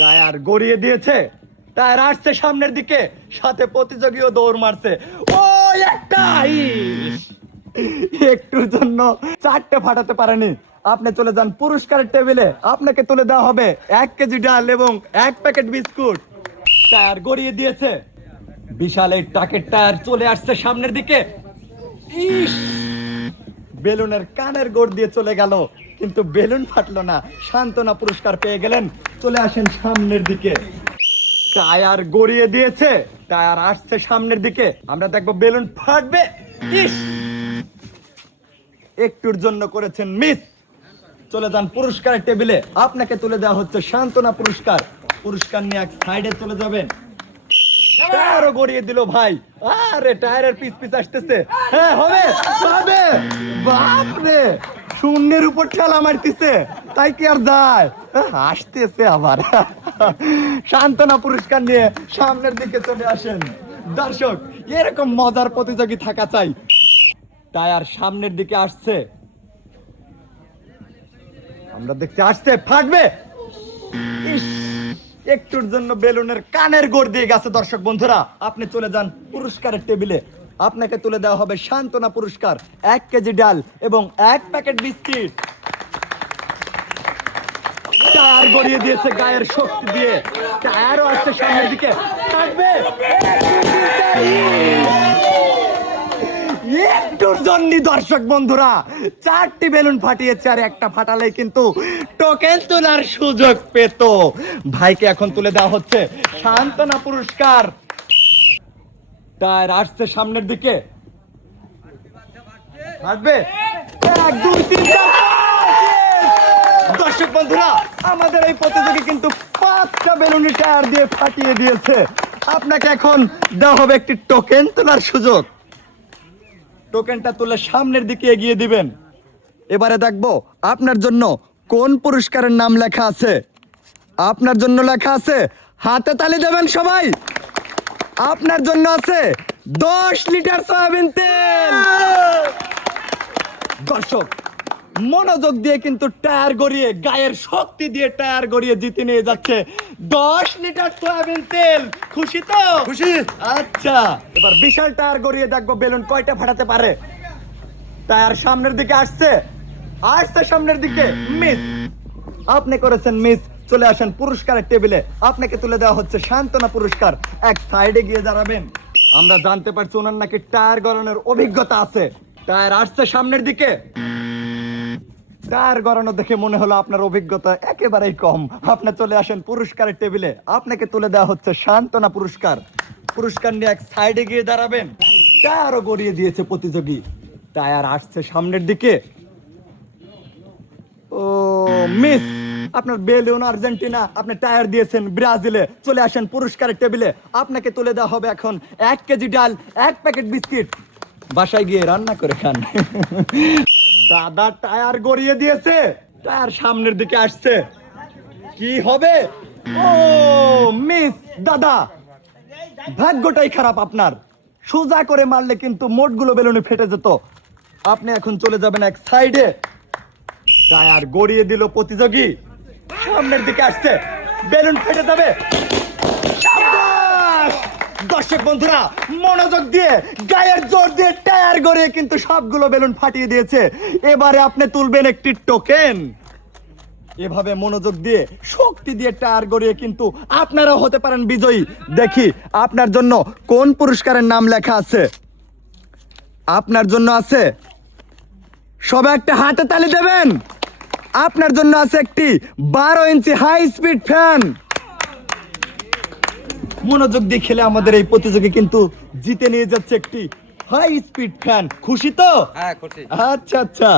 Tyre গড়িয়ে দিয়েছে, tyre আসছে সামনের দিকে, সাথে প্রতিযোগীও দৌড় মারছে। ও একটা একটুর জন্য চারটে ফাটাতে পারেনি। আপনি চলে যান পুরস্কারের টেবিলে, আপনাকে তুলে দেওয়া হবে 1 কেজি ডাল এবং 1 প্যাকেট বিস্কুট। টায়ার গড়িয়ে দিয়েছে, বিশাল এই ট্রাকের টায়ার চলে আসছে সামনের দিকে। ইস, বেলুনের কানের গোড় দিয়ে চলে গেল, কিন্তু বেলুন ফাটলো না। সান্ত্বনা পুরস্কার পেয়ে গেলেন। চলে আসেন সামনের দিকে। টায়ার গড়িয়ে দিয়েছে, টায়ার আসছে সামনের দিকে, আমরা দেখবো বেলুন ফাটবে। ইস, একটুর জন্য করেছেন মিস। চলে যান পুরস্কারের টেবিলে, আপনাকে তুলে দেওয়া হচ্ছে সান্ত্বনা পুরস্কার। পুরস্কার নিয়ে এক সাইডে চলে যাবেন। টায়ারও গড়িয়ে দিল ভাই। আরে টায়ারের পিস পিস আসতেছে। হ্যাঁ, হবে হবে। বাপরে, শূন্যের উপর ঠেলা মারতেছে, তাই কি আর যায়? আসতেছে আবার। সান্ত্বনা পুরস্কার নিয়ে সামনের দিকে চলে আসেন। দর্শক, এরকম মজার প্রতিযোগী থাকা চাই। টায়ার সামনের দিকে আসছে, আমরা দেখছি আসছে, ফাটবে। ইস, একটুর জন্য বেলুনের কানের গোড় দিয়ে গেছে। দর্শক বন্ধুরা, আপনি চলে যান পুরস্কারের টেবিলে, আপনাকে তুলে দেওয়া হবে সান্ত্বনা পুরস্কার, 1 কেজি ডাল এবং 1 প্যাকেট বিস্কিট। টায়ার গড়িয়ে দিয়েছে গায়ের শক্তি দিয়ে, টায়ারও আসছে সামনের দিকে, থাকবে একটুর জন্য। দর্শক বন্ধুরা, 4টি বেলুন ফাটিয়েছে, আর একটা ফাটালে কিন্তু টোকেন তোলার সুযোগ পেত। ভাইকে এখন তুলে দেওয়া হচ্ছে সান্ত্বনা পুরস্কার। টায়ার আসছে সামনের দিকে, আসবে 1 2 3 4। দর্শক বন্ধুরা, আমাদের এই প্রতিযোগী কিন্তু 5টা বেলুনের টায়ার দিয়ে ফাটিয়ে দিয়েছে। আপনাকে এখন দেওয়া হবে একটি টোকেন তোলার সুযোগ। টোকেনটা তুলে সামনের দিকে এগিয়ে দিবেন। এবারে দেখবো আপনার জন্য কোন পুরস্কারের নাম লেখা আছে। আপনার জন্য লেখা আছে, হাতে তালি দেবেন সবাই। আপনার জন্য আছে 10 লিটার সয়াবিন তেল। দর্শক, মনোযোগ দিয়ে কিন্তু টায়ার গড়িয়ে, গায়ের শক্তি দিয়ে টায়ার গড়িয়ে জিতে নিয়ে যাচ্ছে 10 লিটার সয়াবিন তেল। খুশি তো? খুশি। আচ্ছা, এবার বিশাল টায়ার গড়িয়ে দেখবো বেলুন কয়টা ফাটাতে পারে। টায়ার সামনের দিকে আসছে, আসছে সামনের দিকে, মিস। আপনি করেছেন মিস। চলে আসেন পুরস্কারের টেবিলে, আপনাকে তুলে দেওয়া হচ্ছে সান্ত্বনা পুরস্কার। এক সাইডে গিয়ে দাঁড়াবেন। আমরা জানতে পারছি ওনার নাকি টায়ার গড়ানোর অভিজ্ঞতা আছে। টায়ার আসছে সামনের দিকে, টায়ার গড়ানো দেখে মনে হলো আপনার অভিজ্ঞতা একেবারেই কম। আপনি চলে আসেন পুরস্কারের টেবিলে, আপনাকে তুলে দেওয়া হচ্ছে সান্ত্বনা পুরস্কার। পুরস্কার নিয়ে এক সাইডে গিয়ে দাঁড়াবেন। টায়ারও গড়িয়ে দিয়েছে প্রতিযোগী, টায়ার আসছে সামনের দিকে। ও মিস, আপনার বেলুন আর্জেন্টিনা, আপনি টায়ার দিয়েছেন ব্রাজিলে। চলে আসেন পুরস্কারের টেবিলে, আপনাকে তুলে দেওয়া হবে এখন 1 কেজি ডাল, 1 প্যাকেট বিস্কিট। বাসায় গিয়ে রান্না করে খান। দাদা টায়ার গড়িয়ে দিয়েছে, টায়ার সামনের দিকে আসছে, কি হবে? ও মিস। দাদা, ভাগ্যটাই খারাপ আপনার। সোজা করে মারলে কিন্তু মোটগুলো বেলুনে ফেটে যেত। আপনি এখন চলে যাবেন এক সাইডে। টায়ার গড়িয়ে দিল প্রতিযোগী, সামনের দিকে আসছে, বেলুন ফেটে যাবে। সাবাস! দর্শক বন্ধুরা, মনোযোগ দিয়ে, গায়ের জোর দিয়ে টায়ার গড়িয়ে কিন্তু সবগুলো বেলুন ফাটিয়ে দিয়েছে। এবারে আপনি তুলবেন একটি টোকেন। এভাবে মনোযোগ দিয়ে, শক্তি দিয়ে টায়ার গড়িয়ে কিন্তু আপনারাও হতে পারেন বিজয়ী। দেখি আপনার জন্য কোন পুরস্কারের নাম লেখা আছে। আপনার জন্য আছে, সবাই একটা হাতে তালি দেবেন। আপনার জন্য আছে একটি 12 ইঞ্চি হাই স্পিড ফ্যান। মনোযোগ দিয়ে খেলে আমাদের এই প্রতিযোগী কিন্তু জিতে নিয়ে যাচ্ছে একটি হাই স্পিড ফ্যান। খুশি তো? হ্যাঁ, খুশি। আচ্ছা আচ্ছা,